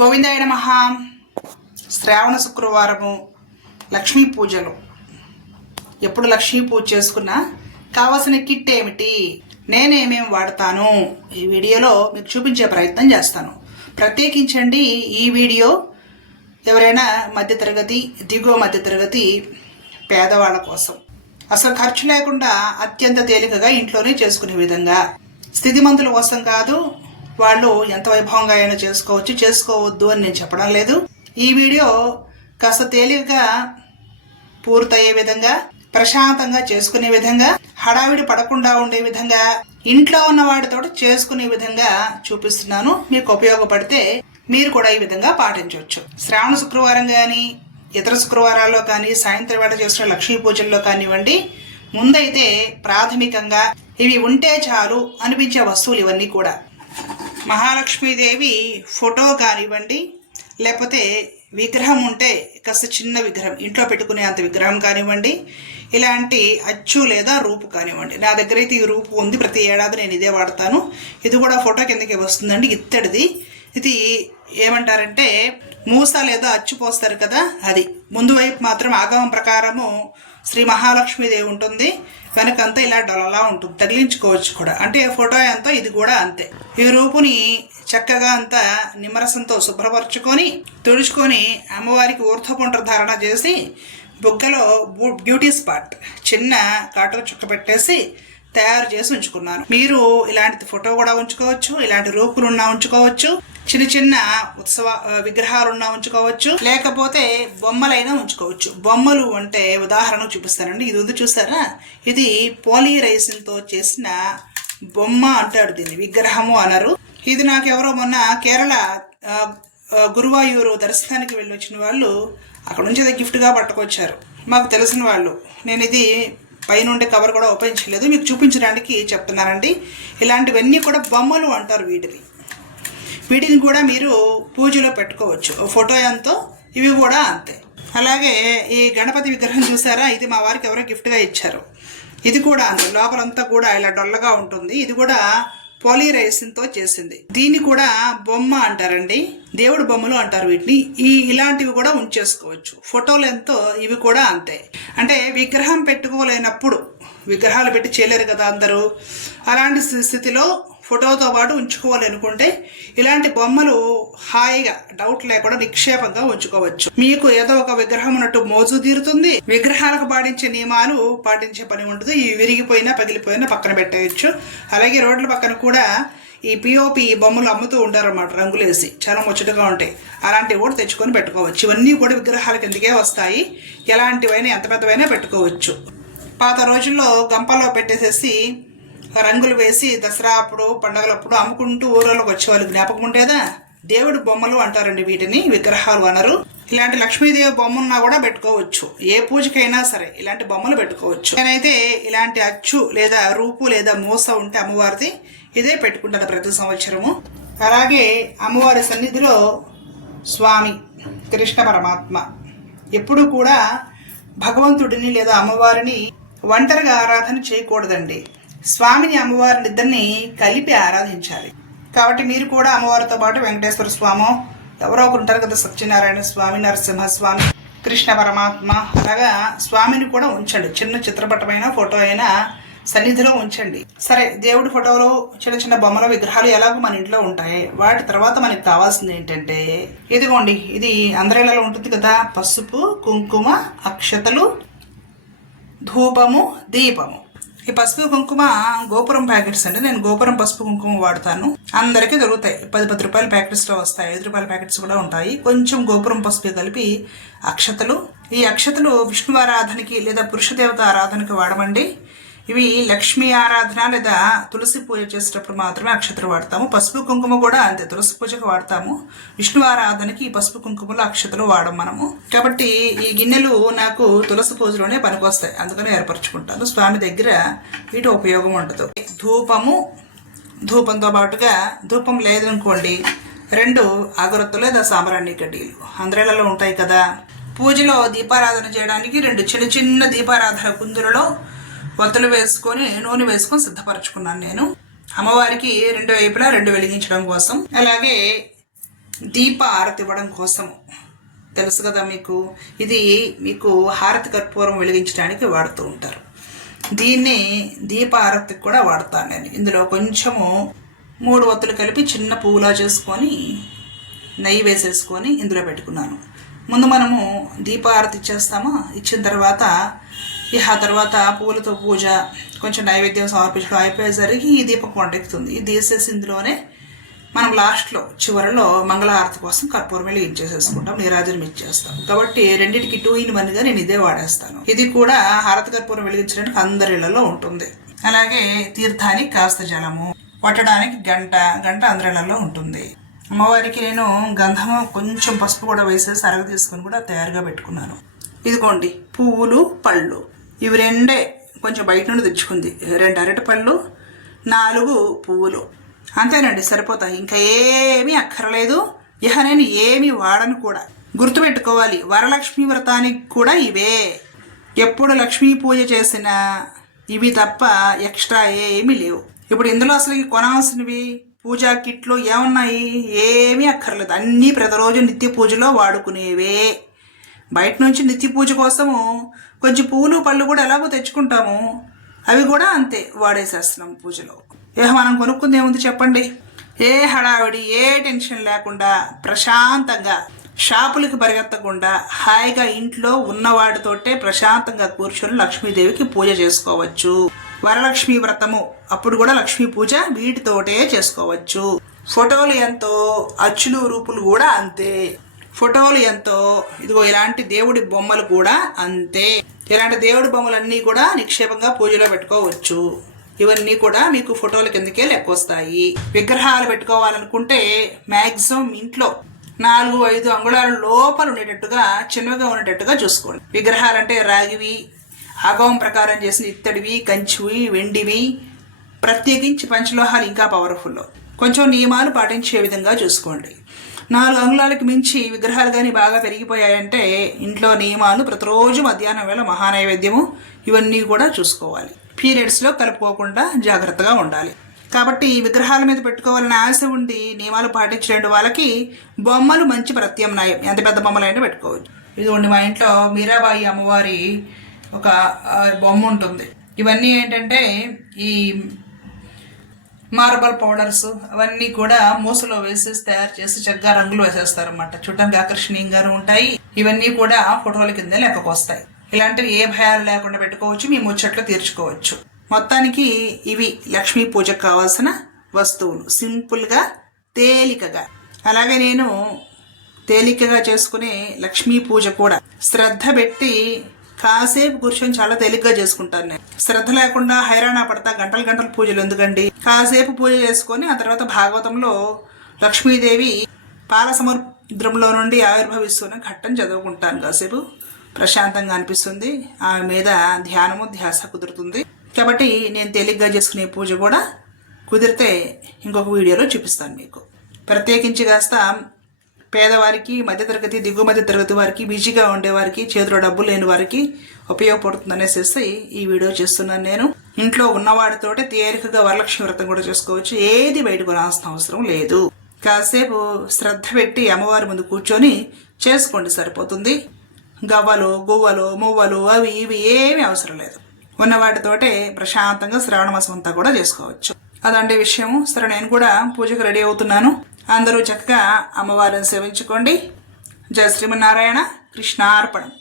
గోవిందాయ నమ. శ్రావణ శుక్రవారము లక్ష్మీ పూజలు. ఎప్పుడు లక్ష్మీ పూజ చేసుకున్నా కావాల్సిన కిట్ ఏమిటి? నేనేమేమి వాడతాను? ఈ వీడియోలో మీకు చూపించే ప్రయత్నం చేస్తాను. ప్రత్యేకించండి ఈ వీడియో ఎవరైనా మధ్యతరగతి దిగువ మధ్యతరగతి పేదవాళ్ళ కోసం. అసలు ఖర్చు లేకుండా అత్యంత తేలికగా ఇంట్లోనే చేసుకునే విధంగా. స్థితిమంతుల కోసం కాదు వాళ్ళు ఎంత వైభవంగా అయినా చేసుకోవచ్చు చేసుకోవద్దు అని నేను చెప్పడం లేదు. ఈ వీడియో కాస్త తేలికగా పూర్తయ్యే విధంగా ప్రశాంతంగా చేసుకునే విధంగా హడావిడి పడకుండా ఉండే విధంగా ఇంట్లో ఉన్న వాటితో చేసుకునే విధంగా చూపిస్తున్నాను. మీకు ఉపయోగపడితే మీరు కూడా ఈ విధంగా పాటించవచ్చు. శ్రావణ శుక్రవారం కానీ ఇతర శుక్రవారాల్లో కానీ సాయంత్రం వేళ చేస్తున్న లక్ష్మీ పూజల్లో కానివ్వండి ముందైతే ప్రాథమికంగా ఇవి ఉంటే చాలు అనిపించే వస్తువులు ఇవన్నీ కూడా. మహాలక్ష్మీదేవి ఫోటో కానివ్వండి లేకపోతే విగ్రహం ఉంటే కాస్త చిన్న విగ్రహం ఇంట్లో పెట్టుకునే అంత విగ్రహం కానివ్వండి ఇలాంటి అచ్చు లేదా రూపు కానివ్వండి. నా దగ్గర అయితే ఈ రూపు ఉంది ప్రతి ఏడాది నేను ఇదే వాడతాను. ఇది కూడా ఫోటో కిందకి వస్తుందండి ఇత్తడిది. ఇది ఏమంటారంటే మూస లేదా అచ్చు పోస్తారు కదా అది. ముందు వైపు మాత్రం ఆగమం ప్రకారము శ్రీ మహాలక్ష్మీదేవి ఉంటుంది. వెనకంతా ఇలా డొలలా ఉంటుంది. తగిలించుకోవచ్చు కూడా. అంటే ఫోటో ఎంతో ఇది కూడా అంతే. ఈ రూపుని చక్కగా అంతా నిమ్మరసంతో శుభ్రపరచుకొని తుడుచుకొని అమ్మవారికి ఊర్ధపుండ్ర ధారణ చేసి బుగ్గలో బూ- బ్యూటీ స్పాట్ చిన్న కాటన్ చుక్క పెట్టేసి తయారు చేసి ఉంచుకున్నాను. మీరు ఇలాంటి ఫోటో కూడా ఉంచుకోవచ్చు ఇలాంటి రూపులు ఉన్నా ఉంచుకోవచ్చు. చిన్న చిన్న ఉత్సవ విగ్రహాలు విగ్రహాలున్నా ఉంచుకోవచ్చు. లేకపోతే బొమ్మలైనా ఉంచుకోవచ్చు. బొమ్మలు అంటే ఉదాహరణ చూపిస్తానండి. ఇది ఉంది చూసారా ఇది తో చేసిన బొమ్మ అంటాడు దీన్ని. విగ్రహము అనరు. ఇది నాకు ఎవరో మొన్న కేరళ గురువాయూరు దర్శనానికి వెళ్ళి వచ్చిన వాళ్ళు అక్కడ నుంచి గిఫ్ట్గా పట్టుకొచ్చారు. మాకు తెలిసిన వాళ్ళు. నేను ఇది పైనుండే కవర్ కూడా ఓపెన్ చేయలేదు. మీకు చూపించడానికి చెప్తున్నానండి. ఇలాంటివన్నీ కూడా బొమ్మలు అంటారు వీటిని. వీటిని కూడా మీరు పూజలో పెట్టుకోవచ్చు. ఫోటో ఎంతో ఇవి కూడా అంతే. అలాగే ఈ గణపతి విగ్రహం చూసారా? ఇది మా వారికి ఎవరో గిఫ్ట్గా ఇచ్చారు. ఇది కూడా అంతే. లోపలంతా కూడా ఇలా డొల్లగా ఉంటుంది. ఇది కూడా పోలీరైసిన్తో చేసింది. దీన్ని కూడా బొమ్మ అంటారండి. దేవుడు బొమ్మలు అంటారు వీటిని. ఈ ఇలాంటివి కూడా ఉంచేసుకోవచ్చు. ఫోటోలు ఎంతో ఇవి కూడా అంతే. అంటే విగ్రహం పెట్టుకోలేనప్పుడు విగ్రహాలు పెట్టి చేయలేరు కదా అందరూ. అలాంటి స్థితిలో ఫోటోతో పాటు ఉంచుకోవాలి అనుకుంటే ఇలాంటి బొమ్మలు హాయిగా డౌట్ లేకుండా నిక్షేపంగా ఉంచుకోవచ్చు. మీకు ఏదో ఒక విగ్రహం ఉన్నట్టు మోజు తీరుతుంది. విగ్రహాలకు పాటించే నియమాలు పాటించే పని ఉంటుంది. ఇవి విరిగిపోయినా పగిలిపోయినా పక్కన పెట్టేయచ్చు. అలాగే రోడ్ల పక్కన కూడా ఈ పిఓపి బొమ్మలు అమ్ముతూ ఉంటారు అన్నమాట రంగులేసి. చాలా ముచ్చటగా ఉంటాయి. అలాంటివి కూడా తెచ్చుకొని పెట్టుకోవచ్చు. ఇవన్నీ కూడా విగ్రహాల కిందకే వస్తాయి. ఎలాంటివైనా ఎంత పెద్దవైనా పెట్టుకోవచ్చు. పాత రోజుల్లో గంపలో పెట్టేసేసి రంగులు వేసి దసరా అప్పుడు పండగలప్పుడు అమ్ముకుంటూ ఊరోళ్ళకి వచ్చేవాళ్ళు. జ్ఞాపకం ఉండేదా? దేవుడి బొమ్మలు అంటారండి వీటిని విగ్రహాలు అనరు ఇలాంటి లక్ష్మీదేవి బొమ్మన్నా కూడా పెట్టుకోవచ్చు. ఏ పూజకైనా సరే ఇలాంటి బొమ్మలు పెట్టుకోవచ్చు. నేనైతే ఇలాంటి అచ్చు లేదా రూపు లేదా మూస ఉంటే అమ్మవారిది ఇదే పెట్టుకుంటాను ప్రతి సంవత్సరము. అలాగే అమ్మవారి సన్నిధిలో స్వామి కృష్ణ పరమాత్మ. ఎప్పుడు కూడా భగవంతుడిని లేదా అమ్మవారిని ఒంటరిగా ఆరాధన చేయకూడదండి. స్వామిని అమ్మవారిని ఇద్దరిని కలిపి ఆరాధించాలి. కాబట్టి మీరు కూడా అమ్మవారితో పాటు వెంకటేశ్వర స్వామో ఎవరో ఒకరు ఉంటారు కదా సత్యనారాయణ స్వామి నరసింహస్వామి కృష్ణ పరమాత్మ అలాగా స్వామిని కూడా ఉంచండి. చిన్న చిత్రపటమైన ఫోటో అయినా సన్నిధిలో ఉంచండి. సరే దేవుడి ఫోటోలు చిన్న చిన్న బొమ్మల విగ్రహాలు ఎలాగో మన ఇంట్లో ఉంటాయి. వాటి తర్వాత మనకి కావాల్సింది ఏంటంటే ఇదిగోండి ఇది అందరిలో ఉంటుంది కదా పసుపు కుంకుమ అక్షతలు ధూపము దీపము. ఈ పసుపు కుంకుమ గోపురం ప్యాకెట్స్ అండి. నేను గోపురం పసుపు కుంకుమ వాడతాను. అందరికీ దొరుకుతాయి. పది పది రూపాయల ప్యాకెట్స్లో వస్తాయి. ఐదు రూపాయల ప్యాకెట్స్ కూడా ఉంటాయి. కొంచెం గోపురం పసుపు కలిపి అక్షతలు. ఈ అక్షతలు విష్ణు ఆరాధనకి లేదా పురుషదేవత ఆరాధనకి వాడమండి. ఇవి లక్ష్మీ ఆరాధన లేదా తులసి పూజ చేసేటప్పుడు మాత్రమే అక్షతలు వాడతాము. పసుపు కుంకుమ కూడా అంతే తులసి పూజకు వాడతాము. విష్ణు ఆరాధనకి ఈ పసుపు కుంకుమలు అక్షతలు వాడం మనము. కాబట్టి ఈ గిన్నెలు నాకు తులసి పూజలోనే పనికొస్తాయి. అందుకని ఏర్పరచుకుంటాను. స్వామి దగ్గర వీటి ఉపయోగం ఉండదు. ధూపము ధూపంతో పాటుగా ధూపం లేదనుకోండి రెండు అగరొత్తులు లేదా సాంబ్రాణి కడ్డీలు అందరిలలో ఉంటాయి కదా. పూజలో దీపారాధన చేయడానికి రెండు చిన్న చిన్న దీపారాధన కుందులలో ఒత్తులు వేసుకొని నూనె వేసుకొని సిద్ధపరచుకున్నాను నేను. అమ్మవారికి రెండు వైపులా రెండు వెలిగించడం కోసం అలాగే దీప ఆరతి ఇవ్వడం కోసము. తెలుసు కదా మీకు ఇది మీకు హారతి కర్పూరం వెలిగించడానికి వాడుతూ ఉంటారు. దీన్ని దీప ఆరతికి కూడా వాడతాను నేను. ఇందులో కొంచెము మూడు ఒత్తులు కలిపి చిన్న పువ్వులా చేసుకొని నెయ్యి వేసేసుకొని ఇందులో పెట్టుకున్నాను. ముందు మనము దీపారతి ఇచ్చేస్తాము? ఇచ్చిన తర్వాత ఇక ఆ తర్వాత పువ్వులతో పూజ కొంచెం నైవేద్యం సమర్పించడం అయిపోయేసరికి ఈ దీపం కొండెక్కుతుంది ఇది తీసేసి ఇందులోనే మనం లాస్ట్లో చివరిలో మంగళహారతి కోసం కర్పూరం వెళ్ళి ఇచ్చేసేసుకుంటాం నీరాజనం ఇచ్చేస్తాం. కాబట్టి రెండింటికి టూ ఇన్ వన్గా నేను ఇదే వాడేస్తాను. ఇది కూడా హారతి కర్పూరం వెలిగించడానికి అందరి ఇళ్ళలో ఉంటుంది. అలాగే తీర్థానికి కాస్త జలము పట్టడానికి గంట గంట అందరిళ్ళలో ఉంటుంది. అమ్మవారికి నేను గంధము కొంచెం పసుపు కూడా వేసేసి అరగ తీసుకొని కూడా తయారుగా పెట్టుకున్నాను. ఇదిగోండి పువ్వులు పళ్ళు. ఇవి రెండే కొంచెం బయట నుండి తెచ్చుకుంది. రెండు అరటి పళ్ళు నాలుగు పువ్వులు. అంతేనండి సరిపోతాయి. ఇంకా ఏమీ అక్కర్లేదు. ఇహ నేను ఏమీ వాడను కూడా. గుర్తుపెట్టుకోవాలి వరలక్ష్మి వ్రతానికి కూడా ఇవే. ఎప్పుడు లక్ష్మీ పూజ చేసినా ఇవి తప్ప ఎక్స్ట్రా ఏమీ లేవు. ఇప్పుడు ఇందులో అసలు కొనాల్సినవి పూజా కిట్లు ఏమున్నాయి? ఏమీ అక్కర్లేదు. అన్నీ ప్రతిరోజు నిత్య పూజలో వాడుకునేవే. బయట నుంచి నిత్య పూజ కోసము కొంచెం పూలు పళ్ళు కూడా ఎలాగో తెచ్చుకుంటాము. అవి కూడా అంతే వాడేసేస్తున్నాం పూజలో. ఏ మనం కొనుక్కుంది ఏముంది చెప్పండి? ఏ హడావిడి ఏ టెన్షన్ లేకుండా ప్రశాంతంగా షాపులకి పరిగెత్తకుండా హాయిగా ఇంట్లో ఉన్నవాడితోటే ప్రశాంతంగా కూర్చొని లక్ష్మీదేవికి పూజ చేసుకోవచ్చు. వరలక్ష్మి వ్రతము అప్పుడు కూడా లక్ష్మీ పూజ వీటితోటే చేసుకోవచ్చు. ఫోటోలు ఎంతో అచ్చులు రూపులు కూడా అంతే. ఫోటోలు ఎంతో. ఇదిగో ఇలాంటి దేవుడి బొమ్మలు కూడా అంతే. ఇలాంటి దేవుడి బొమ్మలన్నీ కూడా నిక్షేపంగా పూజలో పెట్టుకోవచ్చు. ఇవన్నీ కూడా మీకు ఫోటోల కిందకే లెక్కొస్తాయి. విగ్రహాలు పెట్టుకోవాలనుకుంటే మ్యాక్సిమం ఇంట్లో నాలుగు ఐదు అంగుళాల లోపల ఉండేటట్టుగా చిన్నగా ఉండేటట్టుగా చూసుకోండి. విగ్రహాలంటే రాగివి ఆగమం ప్రకారం చేసిన ఇత్తడివి కంచివి వెండివి ప్రత్యేకించి పంచలోహాలు ఇంకా పవర్ఫుల్ కొంచెం నియమాలు పాటించే విధంగా చూసుకోండి. నాలుగు అంగుళాలకు మించి విగ్రహాలు కానీ బాగా పెరిగిపోయాయంటే ఇంట్లో నియమాలు ప్రతిరోజు మధ్యాహ్నం వేళ మహానైవేద్యము ఇవన్నీ కూడా చూసుకోవాలి. పీరియడ్స్లో కలుపుకోకుండా జాగ్రత్తగా ఉండాలి. కాబట్టి విగ్రహాల మీద పెట్టుకోవాలని ఆశ ఉండి నియమాలు పాటించలేని వాళ్ళకి బొమ్మలు మంచి ప్రత్యామ్నాయం. ఎంత పెద్ద బొమ్మలైనా పెట్టుకోవచ్చు. ఇదిగోండి మా ఇంట్లో మీరాబాయి అమ్మవారి ఒక బొమ్మ ఉంటుంది. ఇవన్నీ ఏంటంటే ఈ మార్బల్ పౌడర్స్ అవన్నీ కూడా మూసలో వేసేసి తయారు చేసి చక్కగా రంగులు వేసేస్తారు అనమాట చూడటానికి ఆకర్షణీయంగాను ఉంటాయి. ఇవన్నీ కూడా ఫోటోల కింద లెక్కకొస్తాయి ఇలాంటివి ఏ భయాలు లేకుండా పెట్టుకోవచ్చు మీ ముచ్చట్లు తీర్చుకోవచ్చు. మొత్తానికి ఇవి లక్ష్మీ పూజకు కావాల్సిన వస్తువులు. సింపుల్గా తేలికగా. అలాగే నేను తేలికగా చేసుకునే లక్ష్మీ పూజ కూడా. శ్రద్ధ పెట్టి కాసేపు కూర్చొని చాలా తేలిగ్గా చేసుకుంటాను నేను. శ్రద్ధ లేకుండా హైరాణ పడతా గంటలు గంటలు పూజలు ఎందుకండి? కాసేపు పూజ చేసుకొని ఆ తర్వాత భాగవతంలో లక్ష్మీదేవి పాల సముద్రంలో నుండి ఆవిర్భవిస్తున్న ఘట్టం చదువుకుంటాను. కాసేపు ప్రశాంతంగా అనిపిస్తుంది. ఆమె మీద ధ్యానము ధ్యాస కుదురుతుంది. కాబట్టి నేను తేలిగ్గా చేసుకునే పూజ కూడా కుదిరితే ఇంకొక వీడియోలో చూపిస్తాను మీకు. ప్రత్యేకించి కాస్త పేదవారికి మధ్యతరగతి దిగువ మధ్య తరగతి వారికి బిజీగా ఉండేవారికి చేతిలో డబ్బు లేని వారికి ఉపయోగపడుతుంది అనేసి ఈ వీడియో చేస్తున్నాను నేను. ఇంట్లో ఉన్నవాడితోటే తేలికగా వరలక్ష్మి వ్రతం కూడా చేసుకోవచ్చు. ఏది బయటకు కొనాల్సిన అవసరం లేదు. కాసేపు శ్రద్ధ పెట్టి అమ్మవారి ముందు కూర్చొని చేసుకోండి సరిపోతుంది. గవ్వలు గువ్వలు మువ్వలు అవి ఇవి ఏమీ అవసరం లేదు. ఉన్నవాటితోటే ప్రశాంతంగా శ్రావణ మాసం అంతా కూడా చేసుకోవచ్చు. అదంటే విషయం సరే నేను కూడా పూజకు రెడీ అవుతున్నాను. అందరూ చక్కగా అమ్మవారిని సేవించుకోండి. జయ శ్రీమన్నారాయణ. కృష్ణార్పణం.